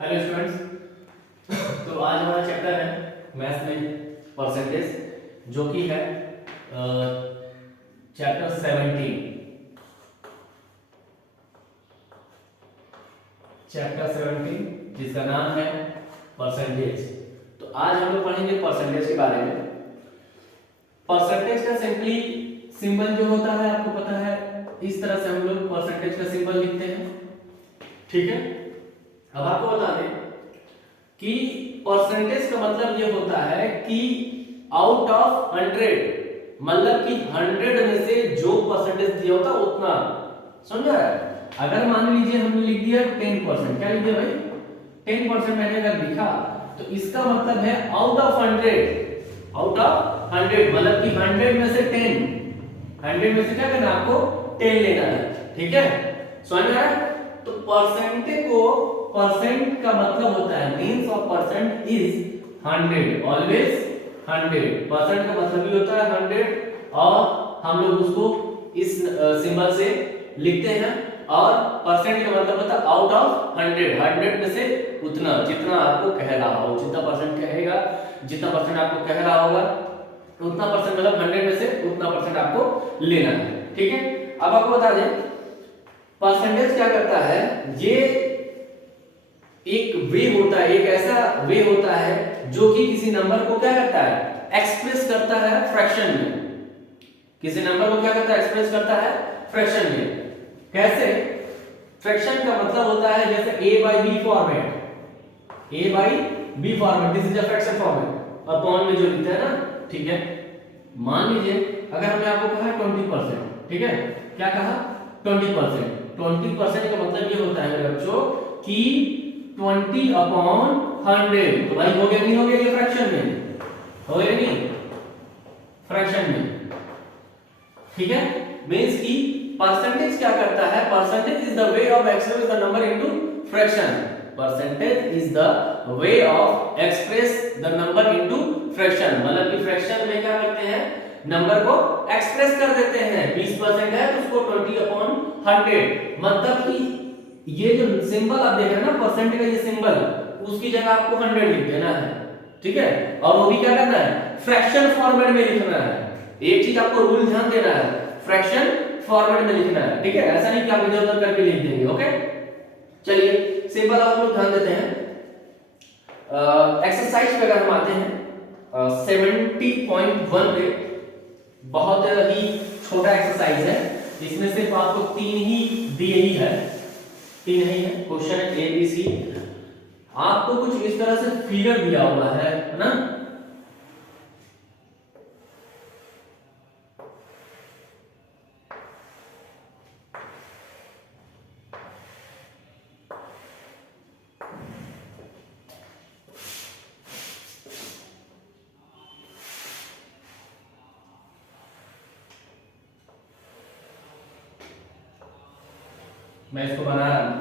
Hello students. तो आज हमारा चैप्टर है मैथ्स में परसेंटेज, जो कि है चैप्टर 17। चैप्टर 17 जिसका नाम है परसेंटेज। तो आज हम लोग पढ़ेंगे परसेंटेज के बारे में। परसेंटेज का सिंपली सिंबल जो होता है आपको पता है, इस तरह से हम लोग परसेंटेज का सिंबल लिखते हैं। ठीक है, अब आपको बता दें कि परसेंटेज का मतलब ये होता है कि आउट ऑफ 100, मतलब कि 100 में से जो परसेंटेज दिया होता उतना। समझ रहा है? अगर मान लीजिए हमने लिख दिया 10%, क्या लिख दिया भाई? 10% मैंने अगर लिखा तो इसका मतलब है आउट ऑफ 100, आउट ऑफ 100 मतलब कि 100 में से 10, 100 में से क्या करना आपको 10 लेना है। ठीक है, समझ रहा है? तो परसेंटेज को, परसेंट का मतलब होता है, means of percent is 100, always 100। Percent का मतलब भी होता है 100 और हम लोग उसको इस सिंबल से लिखते हैं। और परसेंट का मतलब होता है आउट ऑफ 100, 100 में से उतना जितना आपको कह रहा हो, जितना परसेंट कहेगा, जितना परसेंट आपको कह रहा होगा उतना परसेंट, मतलब 100 में से उतना परसेंट आपको लेना है। ठीक है, अब आपको बता दें परसेंटेज क्या करता है। ये एक वे होता है, एक ऐसा वे होता है जो कि किसी नंबर को क्या करता है, एक्सप्रेस करता है फ्रैक्शन में। किसी नंबर को क्या करता है, एक्सप्रेस करता है फ्रैक्शन में। कैसे? फ्रैक्शन का मतलब होता है जैसे a by b format, a by b format, this is a fraction format, upon में जो लिखते हैं ना। ठीक है, मान लीजिए अगर हमने आपको कहा 20%, ठीक है, क्या कहा 20%। 20% का मतलब ये होता है मेरे बच्चों कि 20 अपॉन 100। तो भाई हो गया नहीं, हो गया ये फ्रैक्शन में, हो गया नहीं फ्रैक्शन में। ठीक है, मींस कि परसेंटेज क्या करता है, percentage is the way of express the number into fraction. Percentage is the way of express the number into fraction, मतलब कि फ्रैक्शन में क्या करते हैं, नंबर को एक्सप्रेस कर देते हैं। 20% है तो उसको 20 अपॉन 100, मतलब कि ये जो सिंबल आप देख रहे हैं ना परसेंट का, ये सिंबल, उसकी जगह आपको 100 लिख देना है। ठीक है, और वो भी क्या करना है, फ्रैक्शन फॉर्मेट में लिखना है। एक चीज आपको रूल ध्यान देना है, फ्रैक्शन फॉर्मेट में लिखना है। ठीक है, ऐसा नहीं कि आप इधर उधर करके लिख देंगे। ओके, चलिए सिंबल आप लोग ध्यान देते हैं। एक्सरसाइज पे अगर हम आते हैं 70.1 पे, बहुत ही छोटा एक्सरसाइज है, इसमें सिर्फ आपको 3 ही दिए ही है, 3 ही है। क्वेश्चन ए बी सी, आपको कुछ इस तरह से फिगर दिया हुआ है ना। मैं इसको बना रहा हूं।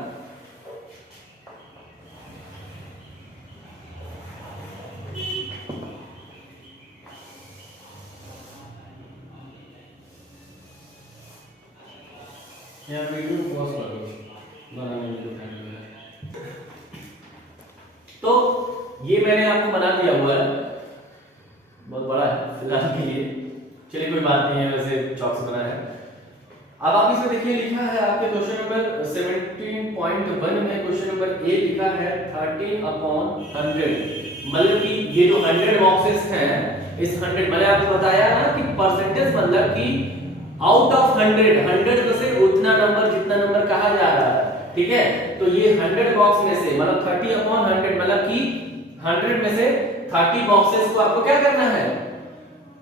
यार वीडियो पॉज कर दो, बनाने में जो टाइम लगा। तो ये मैंने आपको बना दिया हुआ है, बहुत बड़ा है फिलहाल के लिए, चलिए कोई बात नहीं है, वैसे चौक से बना है। अब आप इसमें देखिए लिखा है आपके क्वेश्चन नंबर 17.1 में, क्वेश्चन नंबर ए लिखा है 13 अपॉन 100, मतलब कि ये जो 100 बॉक्सेस हैं, इस 100 मैंने आपको बताया ना कि परसेंटेज मतलब कि आउट ऑफ 100, 100 में से उतना नंबर जितना नंबर कहा जा रहा है। ठीक है, तो ये 100 बॉक्स में से, मतलब 30 अपॉन 100, मतलब कि 100 में से 30 बॉक्सेस को आपको क्या करना है,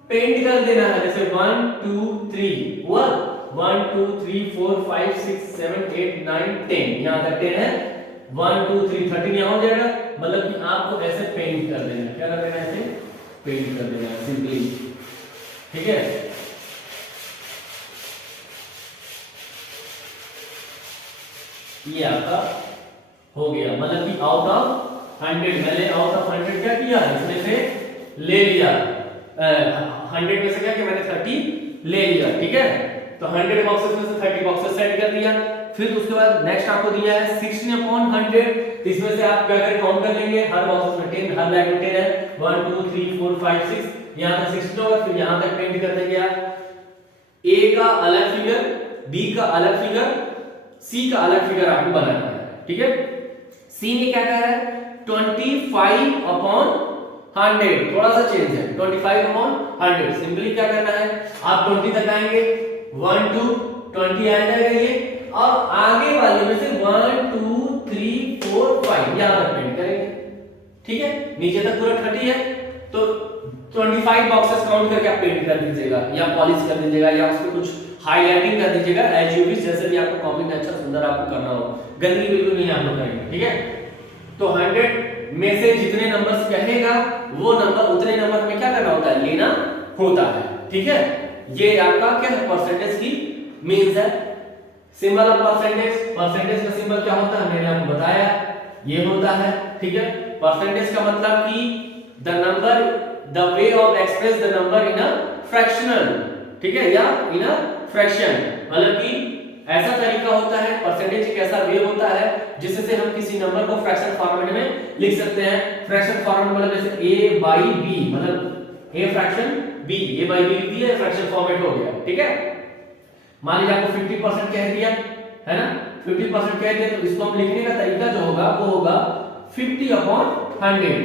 पेंट कर देना है। जैसे 1 2 3 हुआ, 1 2 3 4 5 6 7 8 9 10, यहां तक 10 है। 1 2 3 13 यहां हो जाएगा, मतलब कि आपको ऐसे पेंट कर देना है। क्या कर देना है, ऐसे पेंट कर देना है सिंपली। ठीक है, ये आपका हो गया, मतलब कि आउट ऑफ 100, मैंने आउट ऑफ 100 क्या किया, इसमें से ले लिया 100 में से क्या किया, मैंने 30 ले लिया। ठीक है, तो 100 बॉक्सेस में से 30 बॉक्सेस सेट कर दिया। फिर उसके बाद नेक्स्ट आपको दिया है 16/100, इसमें से आप क्या करें काउंट कर लेंगे, हर बॉक्स में 10, हर लाइन में 10 है, 1 2 3 4 5 6, यहां तक 16 होगा। फिर यहां तक पेंट करते गया, ए का अलग फिगर, बी का अलग फिगर, सी का अलग फिगर आपको बनाना है, ठीक है। सी में क्या कह रहा है 25/100, थोड़ा सा चेंज है, 25/100। सिंपली क्या करना है, आप 20 तक आएंगे, 1 2 20 आ जाएगा ये, और आगे वाले में से 1 2 3 4 5 यहां तक पेंट करेंगे, ठीक है। नीचे तक पूरा 30 है, तो 25 बॉक्सेस काउंट करके आप पेंट कर दीजिएगा, या पॉलिश कर दीजिएगा, या उसमें कुछ हाईलाइटिंग कर दीजिएगा, एज यू विश, जैसे भी आपको कॉपी में अच्छा सुंदर आपको करना हो, गंदगी बिल्कुल नहीं आप लोग करेंगे, ठीक है। तो 100 में से जितने नंबर्स कहेगा वो नंबर, उतने नंबर हमें क्या करना होता है, लेना होता है, ठीक है। ये आपका क्या है, परसेंटेज की मींस है। सिंबल ऑफ परसेंटेज, परसेंटेज का सिंबल क्या होता है मैंने आपको बताया, ये होता है, ठीक है। परसेंटेज का मतलब कि the number, the way of express the number in a fractional, ठीक है, या इन अ फ्रैक्शन, मतलब कि ऐसा तरीका होता है, परसेंटेज एक ऐसा वे होता है जिससे हम किसी नंबर को फ्रैक्शन फॉर्मेट में लिख सकते हैं। फ्रैक्शन फॉर्मेट मतलब जैसे a/b, मतलब a फ्रैक्शन b, a/b लिख दिया, फ्रैक्शन फॉर्मेट हो गया, ठीक है। मान लीजिए आपको 50% कह दिया है ना, 50% कह दिया, तो इसको हम लिखने का तरीका जो होगा वो होगा 50/100,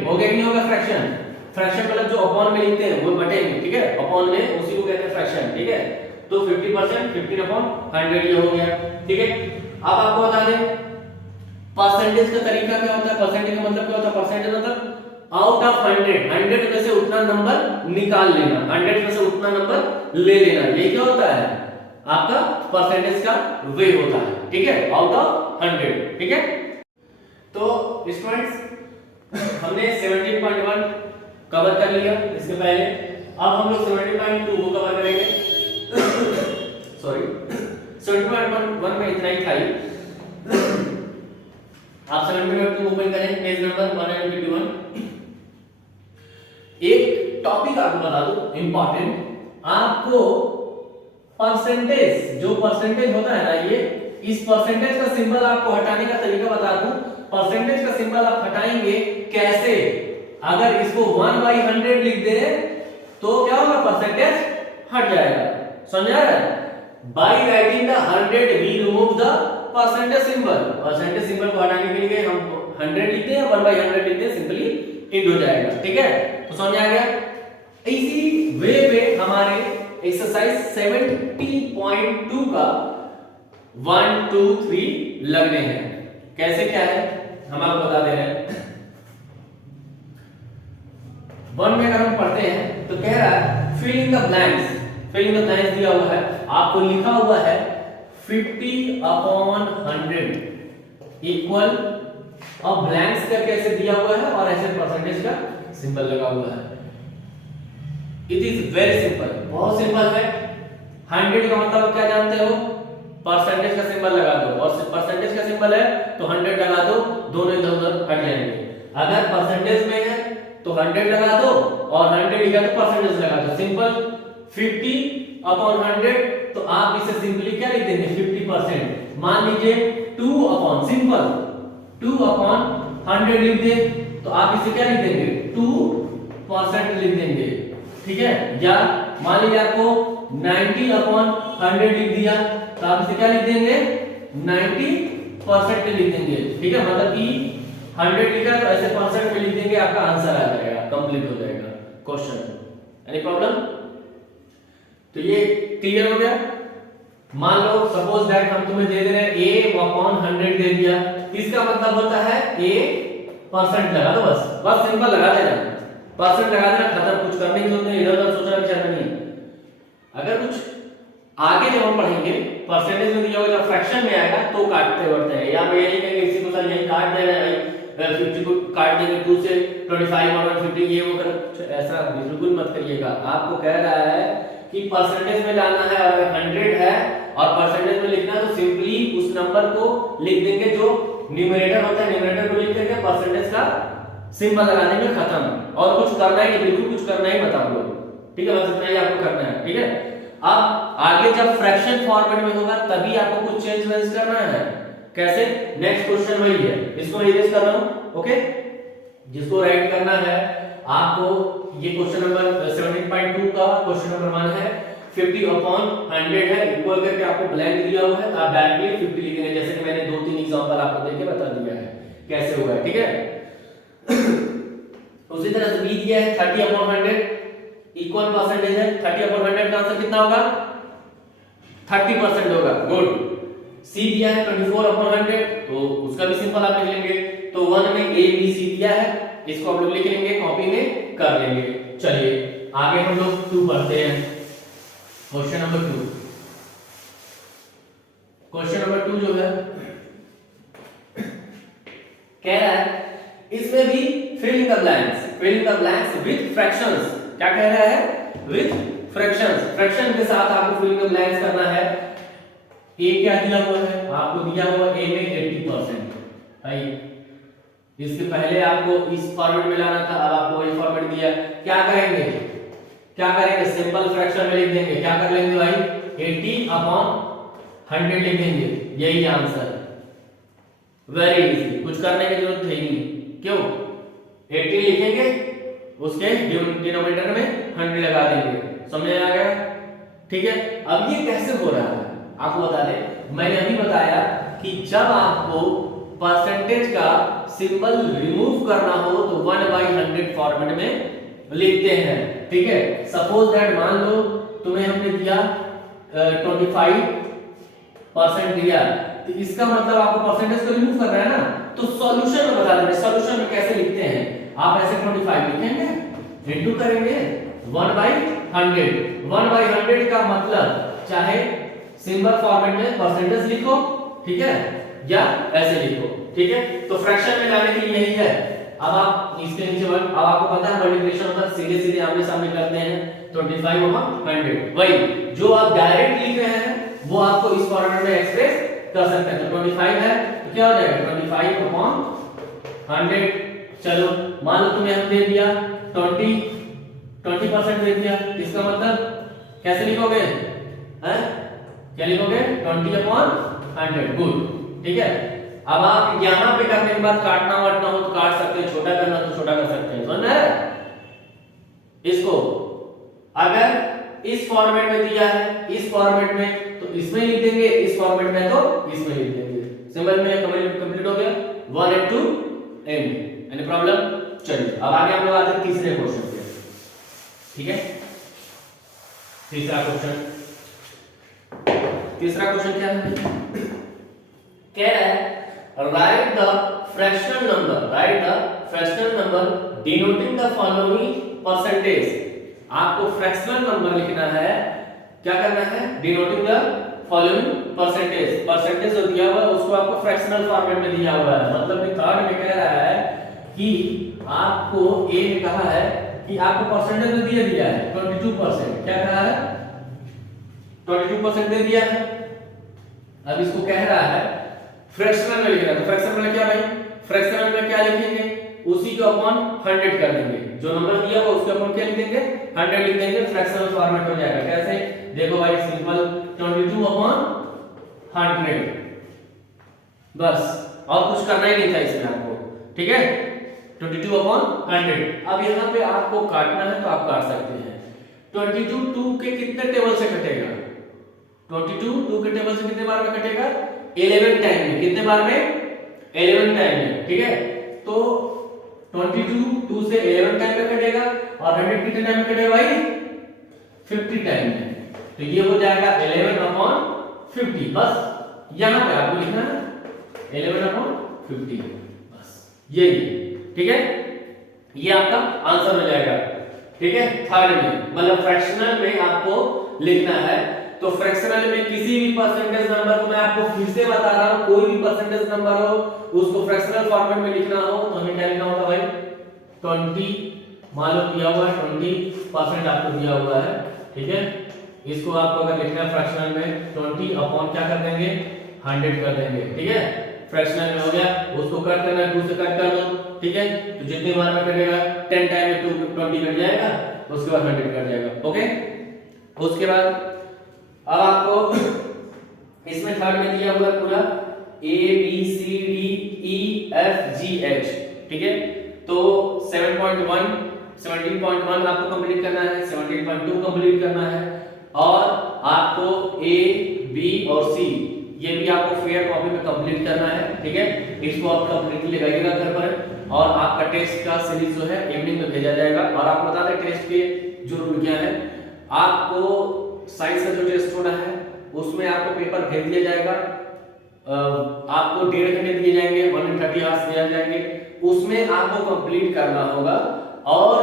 हो गया कि नहीं होगा फ्रैक्शन। फ्रैक्शन मतलब जो अपॉन में लिखते हैं वो बटे में, ठीक है, अपॉन में उसी को कहते हैं फ्रैक्शन, ठीक है। तो 50% 15/100 ये हो गया, ठीक है। अब आपको बता दें परसेंटेज का तरीका क्या होता है, परसेंटेज का मतलब क्या होता है, परसेंटेज मतलब आउट ऑफ 100 में से उतना नंबर निकाल लेना, 100 में से उतना नंबर ले लेना, ये क्या होता है आपका परसेंटेज का वे होता है, ठीक है, आउट ऑफ 100, ठीक है। तो स्टूडेंट्स हमने 17.1 कवर कर लिया इसके पहले, अब हम लोग 17.2 को कवर करेंगे। सॉरी 17.1 में इतना ही था ही। आप 17.2 ओपन करें, पेज नंबर 151। एक टॉपिक आपको बता दूं इंपॉर्टेंट, आपको परसेंटेज, जो परसेंटेज होता है ना, ये इस परसेंटेज का सिंबल आपको हटाने का तरीका बता दूं। परसेंटेज का सिंबल आप हटाएंगे कैसे, अगर इसको 1/100 लिख दे तो क्या होगा, परसेंटेज हट जाएगा, समझ आ रहा है। By writing the 100 we remove the percentage symbol, percentage symbol को हटाने के लिए हम 100 लिखते हैं, 1/100 लिखते हैं, सिंपली इंड हो जाएगा, ठीक है। तो समझ आ गया। इसी वे पे हमारे एक्सरसाइज 70.2 का 1 2 3 लगने हैं। कैसे क्या है हम आपको बता दे रहे हैं। 1 में अगर हम पढ़ते हैं तो कह रहा है fill in the blanks, fill in the blanks दिया हुआ है, आपको लिखा हुआ है 50/100 इक्वल, अब ब्लैंक्स का कैसे दिया हुआ है और ऐसे परसेंटेज का सिंबल लगा हुआ है। इट इज वेरी सिंपल, बहुत सिंपल है। 100 का मतलब क्या जानते हो, परसेंटेज का सिंबल लगा दो, और परसेंटेज का सिंबल है तो 100 लगा दो, दोनों इधर उधर हट जाएंगे। अगर परसेंटेज में है तो 100 लगा दो, और 100 लिखा तो परसेंटेज लगा दो, सिंपल। 50/100 तो आप इसे सिंपली क्या लिख देंगे, 50%। मान लीजिए 2/, सिंपल 2/100 लिख दे तो आप इसे क्या लिख देंगे, 2% लिख देंगे, ठीक है। या मान लीजिए आपको 90/100 लिख दिया तो आप इसे क्या लिख देंगे, 90% लिख देंगे, ठीक है। मतलब कि 100 लिखा तो ऐसे परसेंट में लिख देंगे, आपका आंसर आ जाएगा, कंप्लीट हो जाएगा क्वेश्चन। Any problem? तो ये क्लियर हो गया। मान लो सपोज दैट हम तुम्हें दे दे रहे हैं a/100 दे दिया, इसका मतलब होता है a% लगा दो, बस सिंपल लगा देना, परसेंट लगा देना, खत्म, कुछ करने की जरूरत नहीं, इधर उधर सोचना विचारना नहीं। अगर कुछ आगे जब हम पढ़ेंगे परसेंटेज में दिया होगा, फ्रैक्शन में आएगा तो काटते बढ़ते हैं, या मैं यही कहेंगे इसी को सर यही काट दे रहे हैं, 50 को काट देंगे 2 से 25/150, ये वो कर, ऐसा बिल्कुल मत करिएगा। आपको कह रहा है कि परसेंटेज में लाना है, अगर 100 है और परसेंटेज में लिखना है तो सिंपली उस नंबर को लिख देंगे जो न्यूमरेटर होता है, न्यूमरेटर को लिख देंगे, परसेंटेज का सिंबल लगा देंगे, खत्म। और कुछ करना ही नहीं, बिल्कुल कुछ करना ही मत आप लोग, ठीक है, बस इतना ही आपको करना है, ठीक है। अब आगे जब फ्रैक्शन फॉर्मेट में होगा तभी आपको कुछ चेंज वेंज करना है। कैसे? नेक्स्ट क्वेश्चन वही है, इसको मैं इरेज कर रहा हूं। ओके, जिसको राइट करना है आपको, ये क्वेश्चन नंबर 17.2 का क्वेश्चन नंबर 1 है। 50 अपॉन 100 है, इक्वल करके आपको ब्लैंक दिया हुआ है, तो आप डायरेक्टली 50 लिखेंगे, जैसे कि मैंने 2-3 एग्जांपल आपको देके बता दिया है कैसे होगा। ठीक है, उसी तरह से बी दिया है 30 अपॉन 100, इक्वल परसेंटेज है। 30 अपॉन 100 का आंसर कितना होगा? 30% होगा। गुड। सी दिया है 24 अपॉन 100, तो उसका भी सिंपल आप लिख लेंगे। तो 1 में ए बी सी दिया है, इसको आप लोग लिख लेंगे, कॉपी में कर लेंगे। चलिए आगे हम लोग 2 पढ़ते हैं। क्वेश्चन नंबर 2, क्वेश्चन नंबर 2 जो है कह रहा है इसमें भी fill the blanks with fractions. क्या कह रहा है? विद फ्रैक्शंस, फ्रैक्शन के साथ आपको फिल द ब्लैंक्स करना है। ए क्या दिया हुआ है? आपको दिया हुआ ए में 80%। भाई इसके पहले आपको इस फॉर्मेट में लाना था, अब आपको वही फॉर्मेट दिया। क्या करेंगे? सिंपल फ्रैक्शन में लिख देंगे। क्या कर लेंगे भाई? 80 अपॉन 100 लिख देंगे, यही आंसर। वेरी इजी, कुछ करने की जरूरत है नहीं। क्यों? 80 लिखेंगे, उसके डिनोमिनेटर में 100 लगा देंगे। समझ आ गया? ठीक है, अब ये कैसे हो रहा है आपको बता दें। मैंने अभी बताया कि जब आपको परसेंटेज का सिंबल रिमूव करना हो तो 1/100 फॉर्मेट में लिखते हैं। ठीक है, सपोज दैट मान लो तुम्हें हमने दिया 25% दिया, तो इसका मतलब आपको परसेंटेज को रिमूव करना है ना, तो सॉल्यूशन में बता देंगे। सॉल्यूशन में कैसे लिखते हैं? आप ऐसे 25 लिखेंगे, इंटू करेंगे 1/100। 1/100 का मतलब चाहे सिंबल फॉर्मेट में परसेंटेज लिखो, ठीक है, या ऐसे लिखो। ठीक है, तो फ्रैक्शन में लाने के लिए यही है। अब आप इसके नीचे अब आपको पता है मल्टीप्लिकेशन होता है, सीधे सीधे आमने सामने करते हैं। 25/100 वही जो आप डायरेक्ट लिख रहे हैं वो आपको इस फॉर्मेट में एक्सप्रेस कर सकते हैं। तो 25 है तो क्या हो जाएगा? 25/100। चलो मान लो तुम्हें हम दे दिया 20% दे दिया, इसका मतलब कैसे लिखोगे? हैं? क्या लिखोगे? 20/100। गुड। ठीक है, अब आप यहां पे करने के बाद काटना वाटना हो तो काट सकते हैं, छोटा करना तो छोटा कर सकते हैं। समझ है? इसको अगर इस फॉर्मेट में दिया है, इस फॉर्मेट में, तो इसमें लिख देंगे, इस फॉर्मेट में तो इसमें लिख देंगे। सिंबल में कंप्लीट हो गया। 1 and 2 एंड। Any problem? चलिए अब आगे हम लोग आते हैं तीसरे क्वेश्चन पे। ठीक है, तीसरा क्वेश्चन क्या है? कह रहा है right the fractional number denoting the following percentage. आपको फ्रैक्शनल नंबर लिखना है। क्या करना है? डिनोटिंग द फॉलोइंग परसेंटेज जो दिया हुआ है उसको आपको फ्रैक्शनल फॉर्मेट में दिया हुआ है। मतलब कि थर्ड में कह रहा है कि आपको ए में कहा है कि आपको परसेंटेज में दिया है 22%। क्या कहा है? 22% दे दिया है। अब इसको कह रहा है फ्रैक्शनल में लिखना। तो फ्रैक्शनल में क्या भाई? फ्रैक्शनल में क्या लिखेंगे? उसी को अपॉन 100 कर देंगे। जो नंबर दिया हुआ उसके अपॉन क्या लिख देंगे? 100 लिख देंगे। फ्रैक्शनल फॉर्मेट हो जाएगा। कैसे? देखो भाई सिंपल 22/100 बस, और कुछ करना ही नहीं था इसमें आपको। ठीक है, 22/100। अब यहाँ पे आपको काटना है तो आप काट सकते हैं। 22 2 के कितने टेबल से कटेगा? 22 2 के टेबल से कितने बार में कटेगा? 11 टाइम में। कितने बार में? 11 टाइम में। ठीक है, तो 22 2 से 11 टाइम में कटेगा और 100 कितने टाइम में कटेगा भाई? 50 टाइम में। तो ये हो जाएगा 11/50। बस यहां पे आपको लिखना है 11/50 बस, यही। ठीक है, ये आपका आंसर हो जाएगा। ठीक है, थर्ड में मतलब फ्रैक्शनल में आपको लिखना है। तो फ्रैक्शनल में किसी भी परसेंटेज नंबर को मैं आपको फिर से बता रहा हूं, कोई भी परसेंटेज नंबर हो उसको फ्रैक्शनल फॉर्मेट में लिखना हो तो हमें क्या लिखना होगा भाई? 20 मान लो दिया हुआ है 20% आपको दिया हुआ है। ठीक है, इसको आपको अगर लिखना है फ्रैक्शनल में 20 अपॉन क्या कर देंगे? 100 कर देंगे। ठीक है, फ्रैक्शनल में हो गया। उसको कट करना है, 2 से कट कर दो। ठीक है, तो जितने बार में कटेगा 10 टाइम में 20 कट जाएगा, उसके बाद 100 कट जाएगा। ओके, उसके बाद अब आपको इसमें थर्ड में दिया हुआ पूरा A B C D E F G H, ठीक है। तो 7.1 17.1 आपको कंप्लीट करना है, 17.2 कंप्लीट करना है, और आपको A B और C ये भी आपको फेयर कॉपी में कंप्लीट करना है, ठीक है। इसको आप कंप्लीटली लगाइएगा घर पर, और आपका टेस्ट का सीरीज जो है इवनिंग में भेजा जाएगा। और आपको बता दें टेस्ट के जो रूल क्या है, आपको साइंस का जो टेस्ट होना है उसमें आपको पेपर भेज दिया जाएगा, आपको 1.5 घंटे दिए जाएंगे, 130 आवर्स दिए जाएंगे, उसमें आपको कंप्लीट करना होगा। और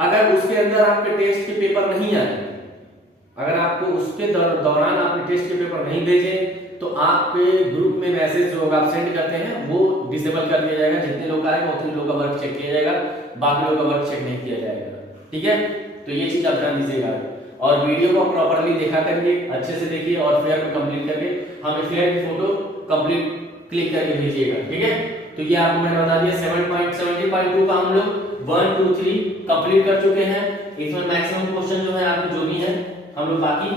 अगर उसके अंदर आपके टेस्ट के पेपर नहीं आए, अगर आपको उसके दौरान आपने टेस्ट के पेपर नहीं भेजे, तो आपके ग्रुप में मैसेज जो आप सेंड करते हैं वो डिसेबल कर दिया जाएगा। जितने लोग आएंगे उतने लोग का वर्क चेक किया जाएगा, बाकी लोग का वर्क चेक नहीं किया जाएगा, ठीक है। तो ये चीज आप ध्यान दीजिएगा, और वीडियो को प्रॉपर्ली देखा करिए, अच्छे से देखिए, और फेयर को कंप्लीट करके हमें फेयर की फोटो कंप्लीट क्लिक करके भेजिएगा, ठीक है। तो ये आपको मैंने बता दिया 7.70.2 का हम लोग 1 2 3 कंप्लीट कर चुके हैं। इसमें मैक्सिमम क्वेश्चन जो है आपके जो भी है हम लोग बाकी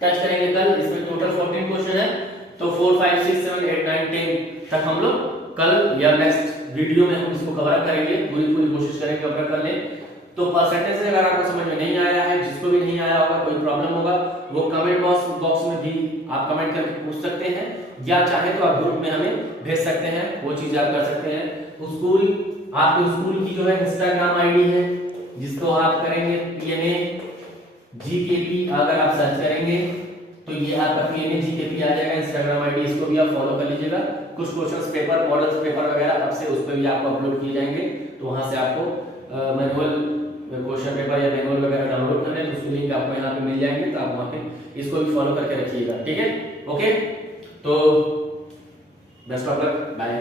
टच करेंगे कल। इसमें टोटल 14 क्वेश्चन है, तो 4 5 6 7 8 9 10 तक हम लोग कल या नेक्स्ट वीडियो में हम इसको कवर करेंगे, पूरी कोशिश करेंगे कवर कर लें। तो परसेंटेज से अगर आपको समझ में नहीं आया है, जिसको भी नहीं आया होगा, कोई प्रॉब्लम होगा, वो कमेंट बॉक्स में भी आप कमेंट करके पूछ सकते हैं, या चाहे तो आप ग्रुप में हमें भेज सकते हैं, वो चीज आप कर सकते हैं। आपको स्कूल की जो है इंस्टाग्राम आईडी है, जिसको आप करेंगे PNA GKP, अगर आप सर्च करेंगे तो ये आपका PNA GKP आ जाएगा इंस्टाग्राम आईडी, इसको भी आप फॉलो कर लीजिएगा। कुछ क्वेश्चंस पेपर, मॉडल्स पेपर वगैरह अब से उस पर भी आपको अपलोड किए जाएंगे, तो वहां से आपको मैनुअल क्वेश्चन पेपर या मैनुअल वगैरह डाउनलोड करने हैं, तो उसकी लिंक आपको यहाँ पे मिल जाएंगे, तो आप वहाँ पे इसको भी फॉलो करके रखिएगा, ठीक है। ओके, तो बेस्ट ऑफ लक, बाय।